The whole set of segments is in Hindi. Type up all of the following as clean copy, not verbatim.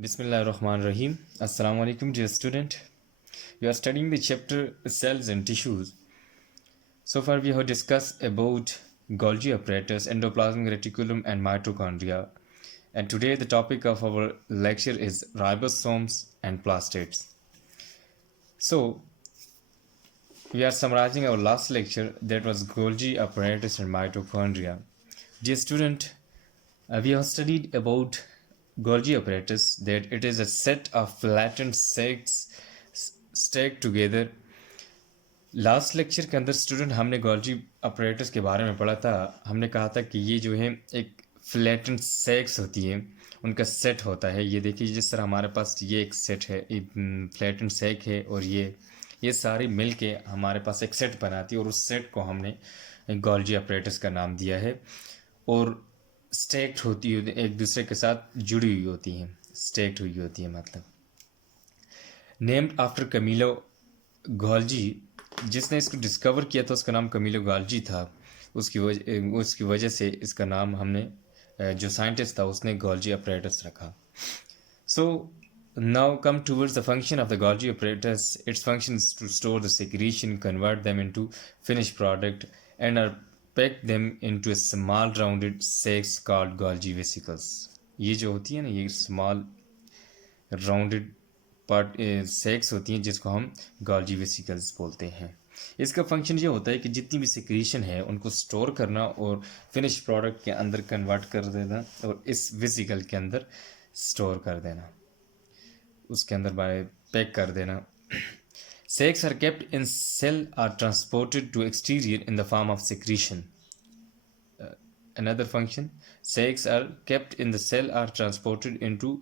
Bismillahirrahmanirrahim. Assalamu alaikum, dear student. You are studying the chapter cells and tissues. So far, we have discussed about Golgi apparatus, endoplasmic reticulum, and mitochondria. And today, the topic of our lecture is ribosomes and plastids. So, we are summarizing our last lecture that was Golgi apparatus and mitochondria. Dear student, we have studied about Golgi apparatus, that it is a set of flattened sacs stacked together. Last lecture के अंदर स्टूडेंट हमने गोल्जी अपरेटस के बारे में पढ़ा था. हमने कहा था कि ये जो है एक फ्लैटेंड सैक्स होती है, उनका सेट होता है. ये देखिए, जिस तरह हमारे पास ये एक सेट है, एक फ्लैटेंड सैक है, और ये सारी मिल के हमारे पास एक सेट बनाती है, और उस सेट को हमने गोल्जी अपरेटस का नाम दिया है. और स्टैक्ड होती है, एक दूसरे के साथ जुड़ी हुई होती हैं, स्टैक्ड हुई होती है. मतलब नेम्ड आफ्टर कमीलो गोल्जी, जिसने इसको डिस्कवर किया था उसका नाम कमीलो गोल्जी था. उसकी वजह से इसका नाम हमने, जो साइंटिस्ट था उसने गोल्जी अपरेटस रखा. सो now come towards the function of the Golgi apparatus. Its function is to store the secretion, convert them into finished product, and are pack them into a small rounded sacs called Golgi vesicles. ये जो होती है ना, ये small rounded पार्ट सेक्स होती हैं, जिसको हम गोल्जी वेसिकल्स बोलते हैं. इसका फंक्शन ये होता है कि जितनी भी सिक्रीशन है उनको स्टोर करना और फिनिश प्रोडक्ट के अंदर कन्वर्ट कर देना, और इस वेसिकल के अंदर स्टोर कर देना, उसके अंदर बाय पैक कर देना. Sacs are kept in cell are transported to exterior in the form of secretion. Another function, sacs are kept in the cell are transported into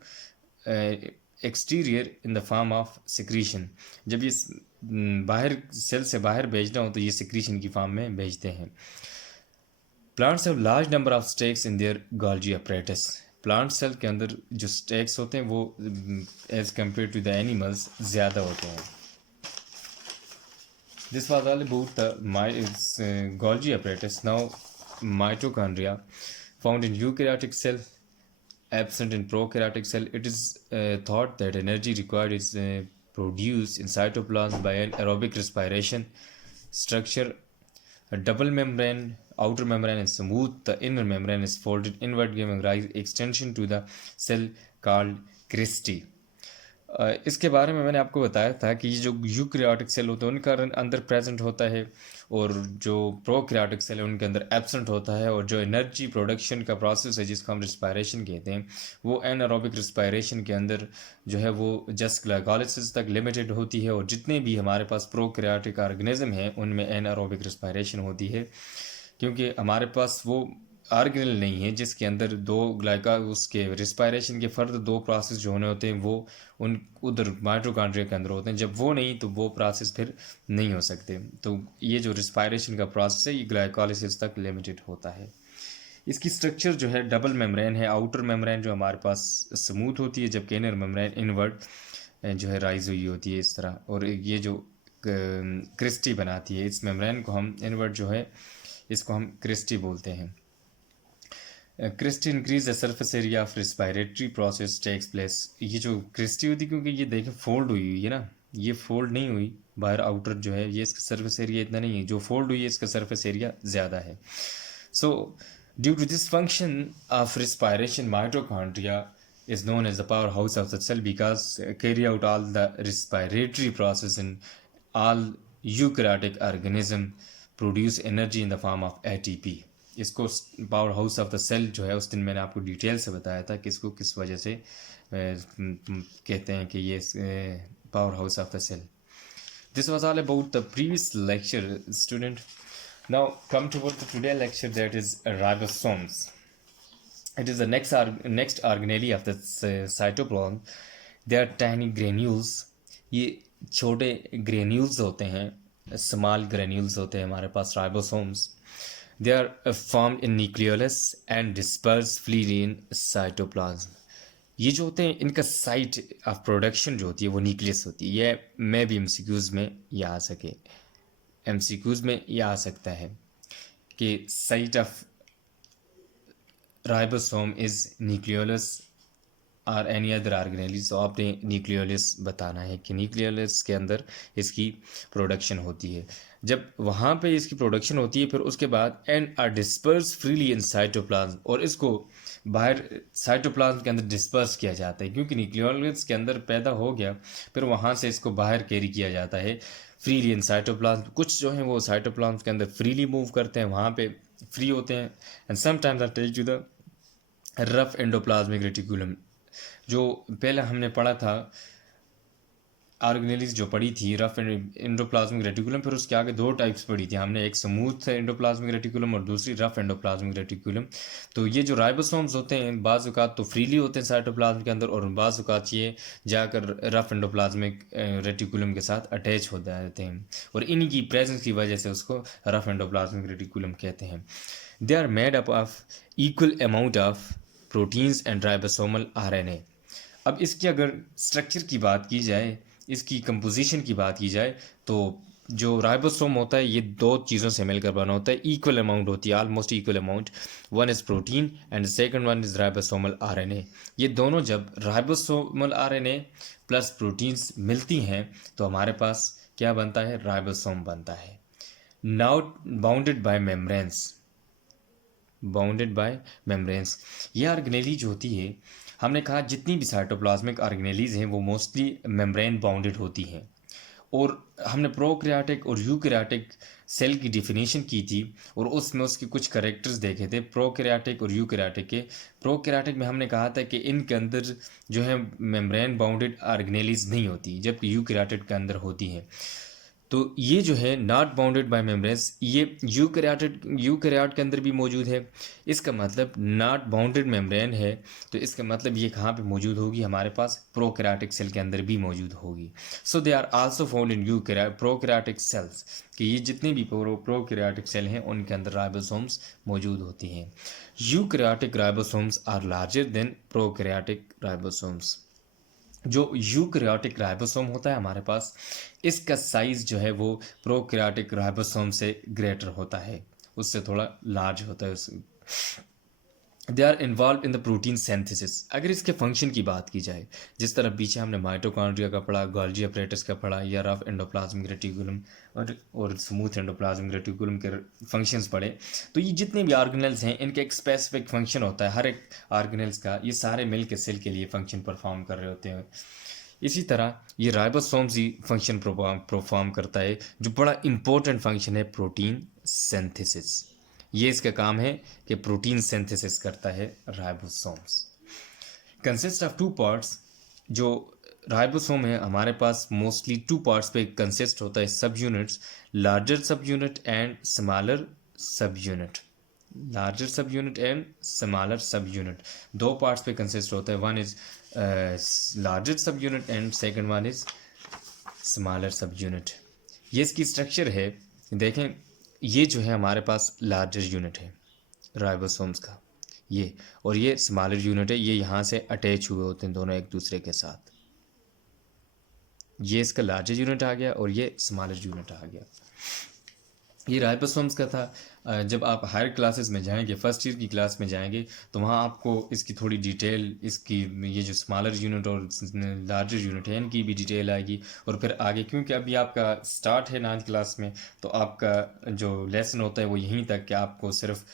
exterior in the form of secretion. जब ये बाहर सेल से बाहर भेजना हो तो ये सिक्रीशन की फॉर्म में भेजते हैं. Plants have large number of stacks in their Golgi apparatus. Plant cell के अंदर जो स्टेक्स होते हैं वो as compare to the animals ज़्यादा होते हैं. This was all about the Golgi apparatus. Now mitochondria found in eukaryotic cell, absent in prokaryotic cell. It is thought that energy required is produced in cytoplasm by an aerobic respiration. Structure: a double membrane, outer membrane is smooth, the inner membrane is folded inward, giving rise extension to the cell called cristae. इसके बारे में मैंने आपको बताया था कि ये जो यूकैरियोटिक सेल होते हैं उनका अंदर प्रेजेंट होता है, और जो प्रोकैरियोटिक सेल है उनके अंदर एब्सेंट होता है. और जो एनर्जी प्रोडक्शन का प्रोसेस है जिसको हम रिस्पायरेशन कहते हैं, वो एनारोबिक रिस्पायरेशन के अंदर जो है वो जस्ट ग्लाइकोलिसिस तक लिमिटेड होती है. और जितने भी हमारे पास प्रोकैरियोटिक ऑर्गेनिज्म हैं उनमें एनारोबिक रिस्पायरेशन होती है, क्योंकि हमारे पास वो ऑर्गेनल नहीं है जिसके अंदर उसके रिस्पायरेशन के फर्दर दो प्रोसेस जो होने होते हैं वो उधर माइटोकॉन्ड्रिया के अंदर होते हैं. जब वो नहीं तो वो प्रोसेस फिर नहीं हो सकते. तो ये जो रिस्पायरेशन का प्रोसेस है ये ग्लाइकोलिसिस तक लिमिटेड होता है. इसकी स्ट्रक्चर जो है डबल मेम्ब्रेन है. आउटर मेम्ब्रेन जो हमारे पास स्मूथ होती है, जबकि इनर मेम्ब्रेन इनवर्ड जो है राइज हुई होती है इस तरह. और ये जो क्रिस्टी बनाती है इस मेम्ब्रेन को हम इनवर्ड जो है इसको हम क्रिस्टी बोलते हैं. Cristae increase the surface area of respiratory process takes place. ये जो क्रिस्टी होती है, क्योंकि ये देखें फोल्ड हुई हुई है ना, ये फोल्ड नहीं हुई बाहर, आउटर जो है ये इसका सर्फेस एरिया इतना नहीं है, जो फोल्ड हुई है इसका सर्फेस एरिया ज़्यादा है. So due to this function of respiration mitochondria is known as the powerhouse of the cell because carry out all the respiratory process in all eukaryotic organism, produce energy in the form of ATP. इसको power house of the cell जो है उस दिन मैंने आपको डिटेल से बताया था कि इसको किस वजह से कहते हैं कि ये power house of the cell. This was all about the previous lecture student. Now come toward the today lecture, that is ribosomes. It is the next organelle of the cytoplasm. They are tiny granules. ये छोटे granules होते हैं, small granules होते हैं हमारे पास ribosomes. They are formed in nucleolus and disperse freely in cytoplasm. ये जो होते हैं इनका साइट ऑफ प्रोडक्शन जो होती है वो न्यूक्लियस होती है. ये मैं भी एमसीक्यूज़ में ये आ सके, एमसीक्यूज़ में ये आ सकता है कि site of ribosome is nucleolus और एनी अदर ऑर्गेनेलिज, तो आपने न्यूक्लियोलस बताना है कि न्यूक्लियोलस के अंदर इसकी प्रोडक्शन होती है। जब वहाँ पे इसकी प्रोडक्शन होती है फिर उसके बाद and are disperse freely in cytoplasm, और इसको बाहर साइटोप्लाज्म के अंदर डिस्पर्स किया जाता है, क्योंकि न्यूक्लियोलस के अंदर पैदा हो गया फिर वहाँ से इसको बाहर कैरी किया जाता है फ्रीली इन साइटोप्लाज्म। कुछ जो है वो साइटोप्लाज्म के अंदर फ्रीली मूव करते हैं, वहाँ पे फ्री होते हैं, and sometimes attach to the rough endoplasmic reticulum. जो पहले हमने पढ़ा था ऑर्गेनेलिज जो पढ़ी थी रफ एंडोप्लाज्मिक रेटिकुलम, फिर उसके आगे दो टाइप्स पढ़ी थी हमने, एक स्मूथ एंडोप्लाज्मिक रेटिकुलम और दूसरी रफ एंडोप्लाज्मिक रेटिकुलम। तो ये जो राइबोसोम्स होते हैं बाज़ औक़ात तो फ्रीली होते हैं साइटोप्लाज्म के अंदर, और बाज़ औक़ात ये जाकर रफ एंडोप्लाज्मिक रेटिकुलम के साथ अटैच हो जाते हैं, और इन्हीं की प्रेजेंस की वजह से उसको रफ एंडोप्लाज्मिक रेटिकुलम कहते हैं। They are made up of equal amount of proteins and ribosomal RNA. अब इसकी अगर स्ट्रक्चर की बात की जाए, इसकी कंपोजिशन की बात की जाए, तो जो राइबोसोम होता है ये दो चीज़ों से मिलकर बना होता है, इक्वल अमाउंट होती है, almost equal amount. One is protein and second one is ribosomal RNA. ये दोनों जब राइबोसोमल आरएनए प्लस प्रोटीन्स मिलती हैं तो हमारे पास क्या बनता है, राइबोसोम बनता है। Now bounded by membranes, bounded by membranes. ये ऑर्गेनेली होती है, हमने कहा जितनी भी साइटोप्लाज्मिक ऑर्गेनेलीज हैं वो मोस्टली मेम्ब्रेन बाउंडेड होती हैं, और हमने प्रोकैरियोटिक और यूकैरियोटिक सेल की डिफिनीशन की थी, और उसमें उसके कुछ करेक्टर्स देखे थे प्रोकैरियोटिक और यूकैरियोटिक के। प्रोकैरियोटिक में हमने कहा था कि इनके अंदर जो है मेम्ब्रेन बाउंडेड ऑर्गेनेलीज नहीं होती, जबकि यूकैरियोटिक के अंदर होती हैं। तो ये जो है नॉट बाउंडेड बाय मेम्ब्रेन्स, ये यूकैरियोट के अंदर भी मौजूद है। इसका मतलब नॉट बाउंडेड मेम्ब्रेन है, तो इसका मतलब ये कहाँ पे मौजूद होगी, हमारे पास प्रोकैरियोटिक सेल के अंदर भी मौजूद होगी। So they are also found in prokaryotic cells, कि ये जितने भी प्रोकैरियोटिक सेल हैं उनके अंदर राइबोसोम्स मौजूद होती हैं। Eukaryotic ribosomes are larger than prokaryotic ribosomes. जो यूकैरियोटिक राइबोसोम होता है हमारे पास, इसका साइज़ जो है वो प्रोकैरियोटिक राइबोसोम से ग्रेटर होता है, उससे थोड़ा लार्ज होता है। They are involve in the protein synthesis. अगर इसके फंक्शन की बात की जाए, जिस तरह पीछे हमने माइटोकॉन्ड्रिया का पढ़ा, गोल्जी अपरेटस का पढ़ा, या रफ एंडोप्लाज्मिक रेटिकुलम और स्मूथ एंडोप्लाज्मिक रेटिकुलम के फंक्शंस पढ़े, तो ये जितने भी ऑर्गेनेल्स हैं इनका एक स्पेसिफिक फंक्शन होता है, हर एक ऑर्गेनेल्स का, ये सारे मिल के सेल के लिए फंक्शन परफॉर्म कर रहे होते हैं। इसी तरह ये राइबोसोम्स ही फंक्शन परफॉर्म करता है, जो बड़ा इंपॉर्टेंट फंक्शन है प्रोटीन सिंथेसिस। ये इसका काम है कि प्रोटीन सिंथेसिस करता है ribosomes. Consist of two parts. जो राइबोसोम है हमारे पास मोस्टली टू पार्ट्स पे कंसिस्ट होता है, सब यूनिट्स, लार्जर सब यूनिट एंड स्मॉलर सब यूनिट। लार्जर सब यूनिट एंड स्मॉलर सब यूनिट, दो पार्ट्स पे कंसिस्ट होता है, वन इज लार्जर सब unit and second one is smaller सब यूनिट। ये इसकी स्ट्रक्चर है, देखें ये जो है हमारे पास लार्जर यूनिट है राइबोसोम्स का, ये, और ये स्मॉलर यूनिट है, ये यहाँ से अटैच हुए होते हैं दोनों एक दूसरे के साथ। ये इसका लार्जर यूनिट आ गया और ये स्मॉलर यूनिट आ गया। ये राइबोसोम्स का था। जब आप हायर क्लासेस में जाएंगे, फर्स्ट ईयर की क्लास में जाएंगे, तो वहाँ आपको इसकी थोड़ी डिटेल, इसकी ये जो स्मॉलर यूनिट और लार्जर यूनिट है इनकी भी डिटेल आएगी। और फिर आगे, क्योंकि अभी आपका स्टार्ट है 9th क्लास में, तो आपका जो लेसन होता है वो यहीं तक कि आपको सिर्फ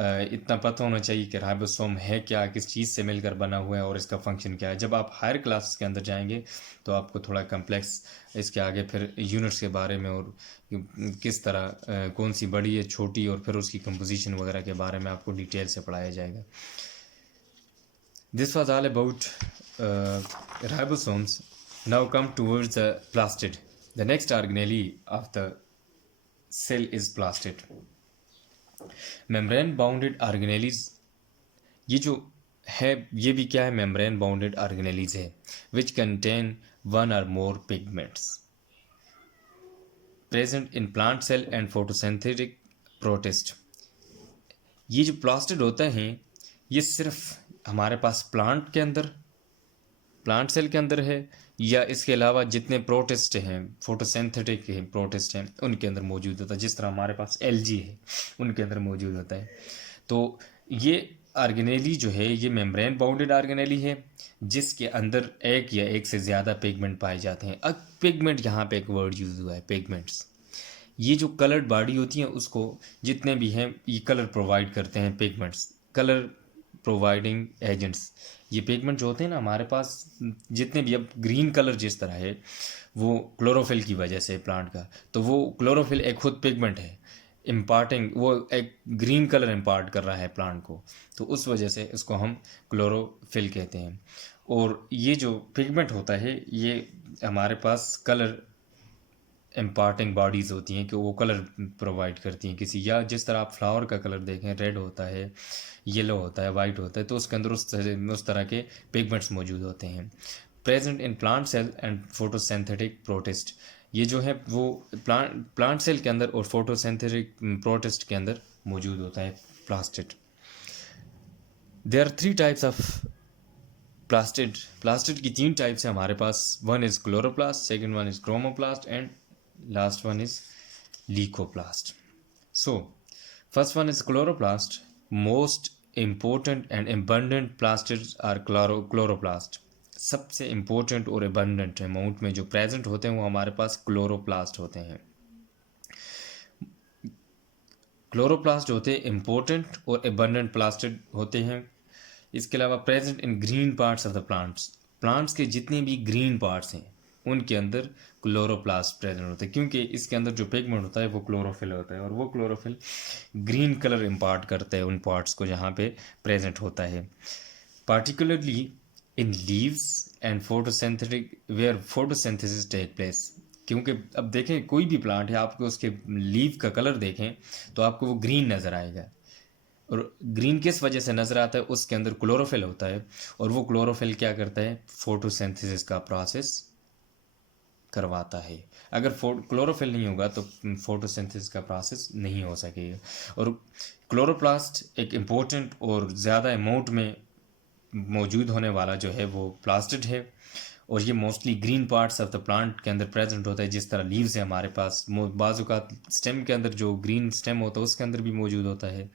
इतना पता होना चाहिए कि राइबोसोम है क्या, किस चीज़ से मिलकर बना हुआ है और इसका फंक्शन क्या है। जब आप हायर क्लासेस के अंदर जाएंगे तो आपको थोड़ा कम्प्लेक्स इसके आगे फिर यूनिट्स के बारे में, और किस तरह कौन सी बड़ी है, छोटी, और फिर उसकी कंपोजिशन वगैरह के बारे में आपको डिटेल से पढ़ाया जाएगा। This was all about ribosomes. Now come towards the plastid. The next organelle of the cell is plastid. Membrane bounded organelles, ये जो है ये भी क्या है, मेम्ब्रेन बाउंडेड ऑर्गेनेलीज है, विच contain one or more pigments present in plant cell and photosynthetic protist. ये जो प्लास्टिड होता है ये सिर्फ हमारे पास प्लांट के अंदर, प्लांट सेल के अंदर है, या इसके अलावा जितने प्रोटिस्ट हैं, फोटोसिंथेटिक हैं प्रोटिस्ट हैं, उनके अंदर मौजूद होता है। जिस तरह हमारे पास एलजी है उनके अंदर मौजूद होता है। तो ये ऑर्गेनेली जो है ये मेम्ब्रेन बाउंडेड ऑर्गेनेली है जिसके अंदर एक या एक से ज़्यादा पिगमेंट पाए जाते हैं। अब पिगमेंट यहाँ पे एक वर्ड यूज़ हुआ है, पिगमेंट्स। ये जो कलर्ड बॉडी होती है उसको जितने भी हैं ये कलर प्रोवाइड करते हैं, पिगमेंट्स, कलर प्रोवाइडिंग एजेंट्स। ये पिगमेंट जो होते हैं ना हमारे पास जितने भी, अब ग्रीन कलर जिस तरह है वो क्लोरोफिल की वजह से प्लांट का, तो वो क्लोरोफिल एक खुद पिगमेंट है, इम्पार्टिंग, वो एक ग्रीन कलर इम्पार्ट कर रहा है प्लांट को, तो उस वजह से इसको हम क्लोरोफिल कहते हैं। और ये जो पिगमेंट होता है ये हमारे पास कलर इम्पार्टिंग बॉडीज़ होती हैं कि वो कलर प्रोवाइड करती हैं किसी, या जिस तरह आप फ्लावर का कलर देखें, रेड होता है, येलो होता है, वाइट होता है, तो उसके अंदर उस तरह के पिगमेंट्स मौजूद होते हैं। Present in plant cell and photosynthetic protist, ये जो है वो प्लांट सेल के अंदर और फोटोसिंथेटिक प्रोटिस्ट के अंदर मौजूद होता है plastid. There are 3 types of plastid की 3 टाइप्स है हमारे पास। One is chloroplast, second one is chromoplast and last one is leucoplast. So first one is chloroplast. Most important and abundant plastids are chloroplast. सबसे important और abundant अमाउंट में जो प्रेजेंट होते हैं वो हमारे पास क्लोरोप्लास्ट होते हैं। क्लोरोप्लास्ट होते हैं इम्पोर्टेंट और abundant प्लास्टिड होते हैं। इसके अलावा present in green parts of the plants के जितने भी ग्रीन पार्ट्स हैं उनके अंदर क्लोरोप्लास्ट प्रेजेंट होता है, क्योंकि इसके अंदर जो पिगमेंट होता है वो क्लोरोफिल होता है और वो क्लोरोफिल ग्रीन कलर इम्पार्ट करता है उन पार्ट्स को जहाँ पे प्रेजेंट होता है। Particularly in leaves and photosynthetic where photosynthesis take place, क्योंकि अब देखें कोई भी प्लांट है, आपको उसके लीव का कलर देखें तो आपको वो ग्रीन नज़र आएगा, और ग्रीन किस वजह से नज़र आता है, उसके अंदर क्लोरोफिल होता है और वो क्लोरोफिल क्या करता है, फोटोसिंथेसिस का प्रोसेस करवाता है। अगर क्लोरोफिल नहीं होगा तो फोटोसिंथेसिस का प्रोसेस नहीं हो सकेगा। और क्लोरोप्लास्ट एक इम्पोर्टेंट और ज़्यादा अमाउंट में मौजूद होने वाला जो है वो प्लास्टिड है, और ये mostly green parts of the plant के अंदर प्रेजेंट होता है। जिस तरह लीव्स है हमारे पास, बाजू का स्टेम के अंदर जो ग्रीन स्टेम होता है उसके अंदर भी मौजूद होता है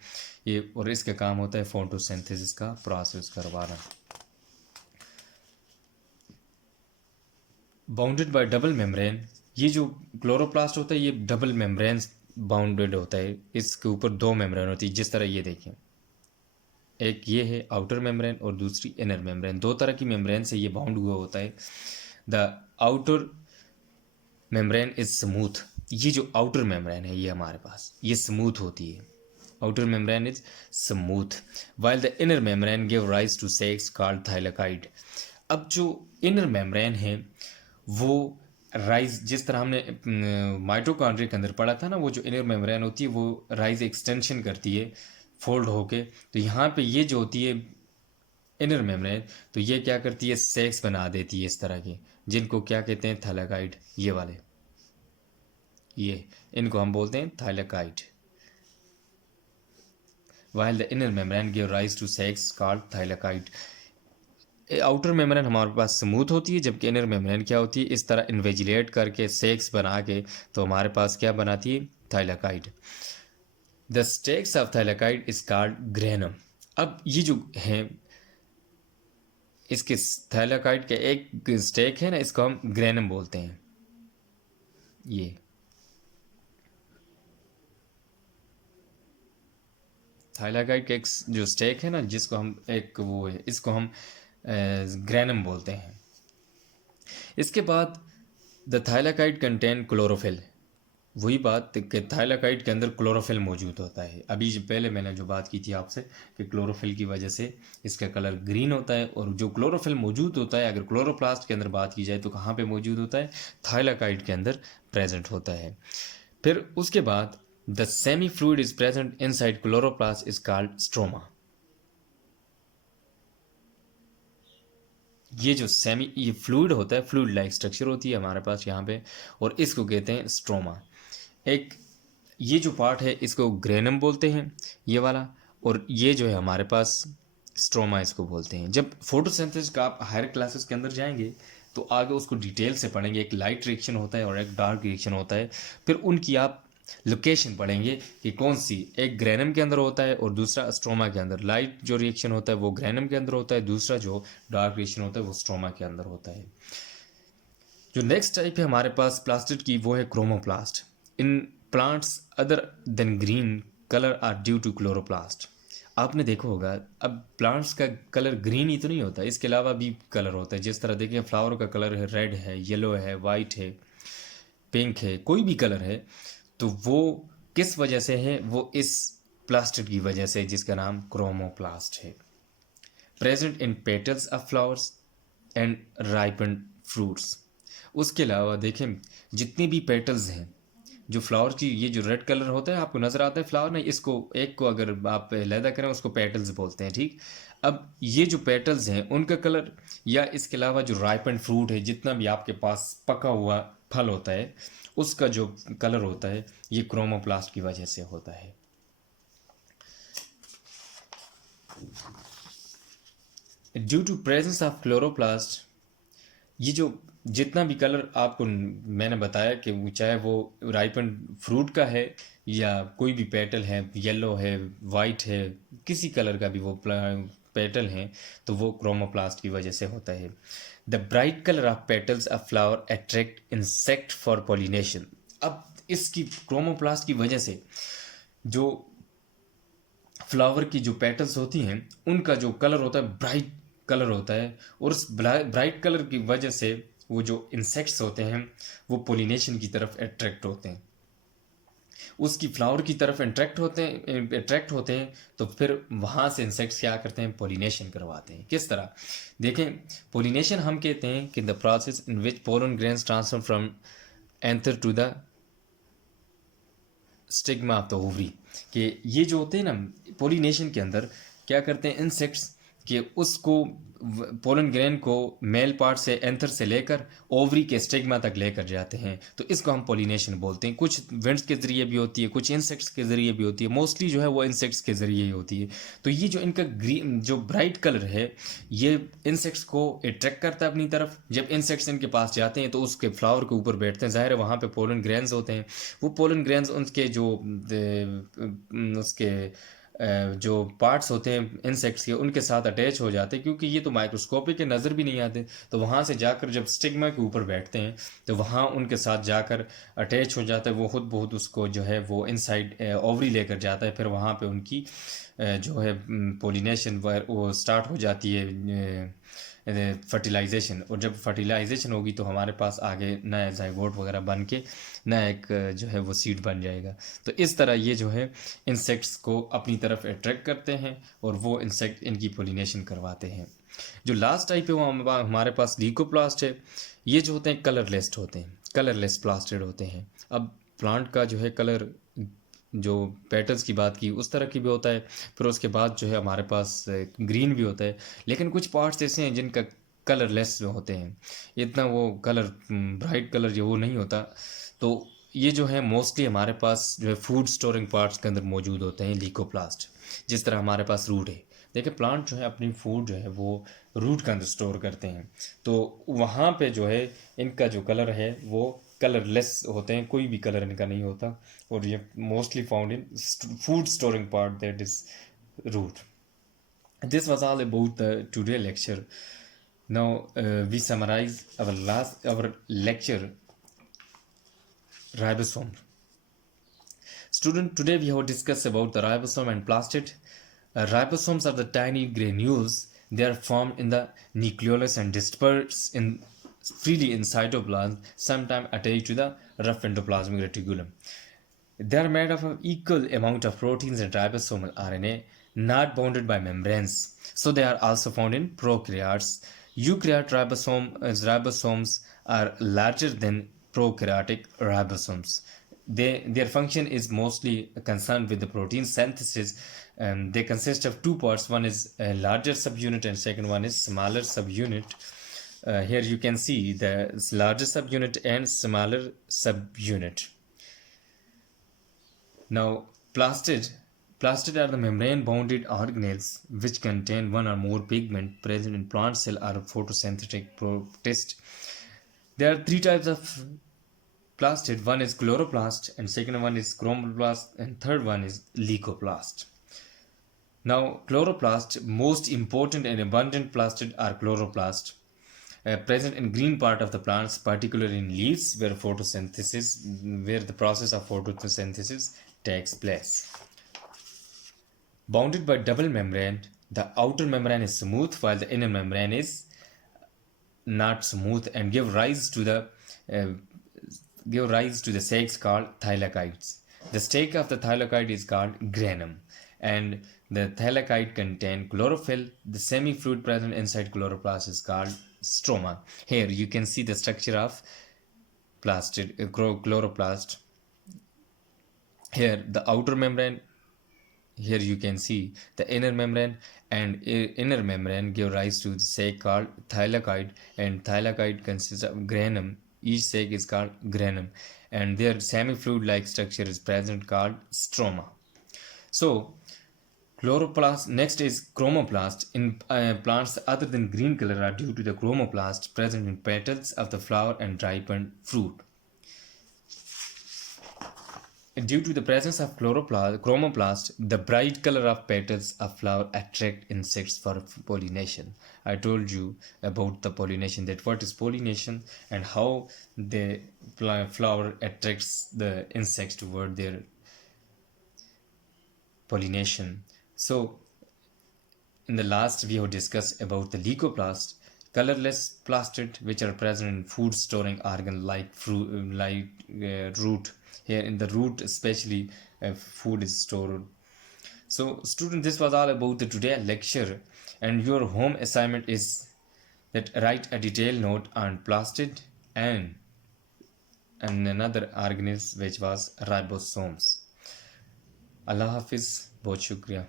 ये, और इसका काम होता है फोटोसिंथेसिस का प्रोसेस करवाना। बाउंडेड बाय डबल मेम्ब्रेन, ये जो क्लोरोप्लास्ट होता है ये डबल मेम्ब्रेन बाउंडेड होता है, इसके ऊपर 2 मेम्ब्रेन होती है। जिस तरह ये देखें, एक ये है आउटर मेम्ब्रेन और दूसरी इनर मेम्ब्रेन, 2 तरह की मेम्ब्रेन से ये बाउंड हुआ होता है। The outer membrane is smooth, ये जो आउटर मेम्ब्रेन है ये हमारे पास ये स्मूथ होती है, outer membrane is smooth, while the inner membrane give rise to sacs called thylakoid. अब जो इनर मेम्ब्रेन है वो राइज, जिस तरह हमने माइटोकॉन्ड्रिया के अंदर पढ़ा था ना, वो जो इनर मेम्ब्रेन होती है वो राइज एक्सटेंशन करती है फोल्ड होके, तो यहाँ पे ये जो होती है इनर मेम्ब्रेन, तो ये क्या करती है, सेक्स बना देती है इस तरह के, जिनको क्या कहते हैं, थाइलाकाइड। ये वाले, ये इनको हम बोलते हैं थाइलाकाइड। while the inner membrane give rise to sacs called thylakoid। Outer membrane हमारे पास स्मूथ होती है, जबकि इनर मेम्ब्रेन क्या होती है, इस तरह इन्वेजिलेट करके सेक्स बना के तो हमारे पास क्या बनाती है, thylakoid. The stacks of thylakoid is called granum. अब ये जो है इसके थाइलाकाइड के एक स्टेक है ना, इसको हम ग्रेनम बोलते हैं। ये थाइलाकाइड का एक जो स्टेक है ना, जिसको हम एक वो है, इसको हम ग्रेनम बोलते हैं। इसके बाद द थाइलाकाइड कंटेन क्लोरोफिल, वही बात कि थाइलाकाइड के अंदर क्लोरोफिल मौजूद होता है। अभी जो पहले मैंने जो बात की थी आपसे कि क्लोरोफिल की वजह से इसका कलर ग्रीन होता है, और जो क्लोरोफिल मौजूद होता है, अगर क्लोरोप्लास्ट के अंदर बात की जाए तो कहाँ पे मौजूद होता है, थाइलाकाइड के अंदर प्रेजेंट होता है। फिर उसके बाद the semi fluid is present inside chloroplast is called stroma. ये जो ये फ्लूइड होता है, फ्लूइड लाइक स्ट्रक्चर होती है हमारे पास यहाँ पे, और इसको कहते हैं स्ट्रोमा। एक ये जो पार्ट है इसको ग्रेनम बोलते हैं, ये वाला, और ये जो है हमारे पास स्ट्रोमा इसको बोलते हैं। जब फोटोसिंथेसिस का आप हायर क्लासेस के अंदर जाएंगे तो आगे उसको डिटेल से पढ़ेंगे। एक लाइट रिएक्शन होता है और एक डार्क रिएक्शन होता है, फिर उनकी आप लोकेशन पढ़ेंगे कि कौन सी, एक ग्रेनम के अंदर होता है और दूसरा स्ट्रोमा के अंदर। लाइट जो रिएक्शन होता है वो ग्रेनम के अंदर होता है, दूसरा जो डार्क रिएक्शन होता है वो स्ट्रोमा के अंदर होता है। जो नेक्स्ट टाइप है हमारे पास प्लास्टिड की वो है chromoplast. In plants other than green colour are due to chloroplast. आपने देखा होगा अब प्लांट्स का कलर ग्रीन ही तो नहीं होता, इसके अलावा भी कलर होता है। जिस तरह देखिए फ्लावर का कलर है, रेड है, येलो है, वाइट है, पिंक है, कोई भी कलर है, तो वो किस वजह से है? वो इस प्लास्टिड की वजह से, जिसका नाम क्रोमोप्लास्ट है। Present in petals of flowers and ripened fruits. उसके अलावा देखें जितनी भी पेटल्स हैं जो फ्लावर की, ये जो रेड कलर होता है आपको नज़र आता है फ्लावर में, इसको एक को अगर आप लहदा करें उसको पेटल्स बोलते हैं, ठीक। अब ये जो पेटल्स हैं उनका कलर, या इसके अलावा जो राइपेंड फ्रूट है, जितना भी आपके पास पका हुआ फल होता है, उसका जो कलर होता है ये क्रोमोप्लास्ट की वजह से होता है। Due to presence of chloroplast, ये जो जितना भी कलर आपको मैंने बताया कि वो चाहे वो राइपन फ्रूट का है या कोई भी पेटल है, येलो है, वाइट है, किसी कलर का भी वो पेटल हैं, तो वो क्रोमोप्लास्ट की वजह से होता है। The bright colour of petals of flower attract insect for pollination. अब इसकी क्रोमोप्लास्ट की वजह से जो फ्लावर की जो पेटल्स होती हैं उनका जो कलर होता है ब्राइट कलर होता है, और उस ब्राइट कलर की वजह से वो जो इंसेक्ट्स होते हैं वो पोलिनेशन की तरफ अट्रैक्ट होते हैं, उसकी फ्लावर की तरफ अट्रैक्ट होते हैं तो फिर वहाँ से इंसेक्ट्स क्या करते हैं? पोलिनेशन करवाते हैं। किस तरह? देखें, पोलिनेशन हम कहते हैं कि the process in which pollen grains transfer from anther to the stigma of the ovary. कि ये जो होते हैं ना पोलिनेशन के अंदर क्या करते हैं इंसेक्ट्स, कि उसको पोलन ग्रेन को मेल पार्ट से एंथर से लेकर ओवरी के स्टिग्मा तक लेकर जाते हैं, तो इसको हम पोलिनेशन बोलते हैं। कुछ विंड्स के ज़रिए भी होती है, कुछ इंसेक्ट्स के ज़रिए भी होती है, मोस्टली जो है वो इंसेक्ट्स के ज़रिए ही होती है। तो ये जो इनका ग्रीन जो ब्राइट कलर है ये इंसेक्ट्स को अट्रैक्ट करता है अपनी तरफ। जब इंसेक्ट्स इनके पास जाते हैं तो उसके फ्लावर के ऊपर बैठते हैं, ज़ाहिर है वहाँ पे पोलन ग्रेन्स होते हैं। वो पोलन ग्रेन्स उनके जो उसके जो पार्ट्स होते हैं इंसेक्ट्स के उनके साथ अटैच हो जाते हैं, क्योंकि ये तो माइक्रोस्कोपिक के नज़र भी नहीं आते। तो वहाँ से जाकर जब स्टिग्मा के ऊपर बैठते हैं तो वहाँ उनके साथ जाकर अटैच हो जाता है, वो खुद बहुत उसको जो है वो इनसाइड ओवरी लेकर जाता है। फिर वहाँ पे उनकी जो है पोलिनेशन वो स्टार्ट हो जाती है, फर्टिलाइजेशन। और जब फर्टिलाइजेशन होगी तो हमारे पास आगे नया जाइगोट वगैरह बन के नया एक जो है वो सीड बन जाएगा। तो इस तरह ये जो है इंसेक्ट्स को अपनी तरफ अट्रैक्ट करते हैं और वो इंसेक्ट इनकी पोलिनेशन करवाते हैं। जो लास्ट टाइप है वो हमारे पास लीकोप्लास्ट है। ये जो होते हैं कलरलेस होते हैं, कलरलेस प्लास्टिड होते हैं। अब प्लांट का जो है कलर, जो पेटल्स की बात की उस तरह की भी होता है, फिर उसके बाद जो है हमारे पास ग्रीन भी होता है। लेकिन कुछ पार्ट्स ऐसे हैं जिनका कलरलेस होते हैं, इतना वो कलर ब्राइट कलर जो वो नहीं होता। तो ये जो है मोस्टली हमारे पास जो है फूड स्टोरिंग पार्ट्स के अंदर मौजूद होते हैं लीकोप्लास्ट। जिस तरह हमारे पास रूट है, देखिए प्लांट जो है अपनी फूड जो है वो रूट के अंदर स्टोर करते हैं, तो वहाँ पे जो है इनका जो कलर है वो कलरलेस होते हैं, कोई भी कलर इनका नहीं होता। और ये mostly found in food storing part, that is root. This was all about the today lecture. Now we summarize our lecture, ribosome. Student, today we have discussed about the ribosome and plastid. Ribosomes are the tiny granules. They are formed in the nucleolus and disperse freely in cytoplasm, sometimes attached to the rough endoplasmic reticulum. They are made of an equal amount of proteins and ribosomal RNA, not bounded by membranes. So they are also found in prokaryotes. Eukaryotic ribosomes are larger than prokaryotic ribosomes. Their function is mostly concerned with the protein synthesis. They consist of two parts. One is a larger subunit and second one is smaller subunit. Here you can see the larger subunit and smaller subunit. Now, plastid are the membrane-bounded organelles which contain one or more pigment present in plant cell or photosynthetic protist. There are three types of plastid. One is chloroplast, and second one is chromoplast, and third one is leucoplast. Now, chloroplast, most important and abundant plastid are chloroplast, present in green part of the plants, particularly in leaves, where the process of photosynthesis takes place. Bounded by double membrane, the outer membrane is smooth while the inner membrane is not smooth and uh, give rise to the sacs called thylakoids. The stake of the thylakoid is called granum, and the thylakoid contain chlorophyll. The semi-fluid present inside chloroplast is called stroma. Here you can see the structure of chloroplast. Here the outer membrane. Here you can see the inner membrane, and inner membrane give rise to the sac called thylakoid, and thylakoid consists of granum. Each sac is called granum, and their semi-fluid like structure is present called stroma. So chloroplast, next is chromoplast. In plants other than green color are due to the chromoplast present in petals of the flower and ripened fruit. Due to the presence of chromoplast, the bright color of petals of flower attract insects for pollination. I told you about the pollination, that what is pollination and how the flower attracts the insects toward their pollination. So, in the last we have discussed about the leucoplast, colorless plastid which are present in food storing organ like fruit, root. Here in the root especially, food is stored. So student, this was all about the today lecture, and your home assignment is that write a detailed note on plastid and another organism which was ribosomes. Allah Hafiz, बहुत शुक्रिया.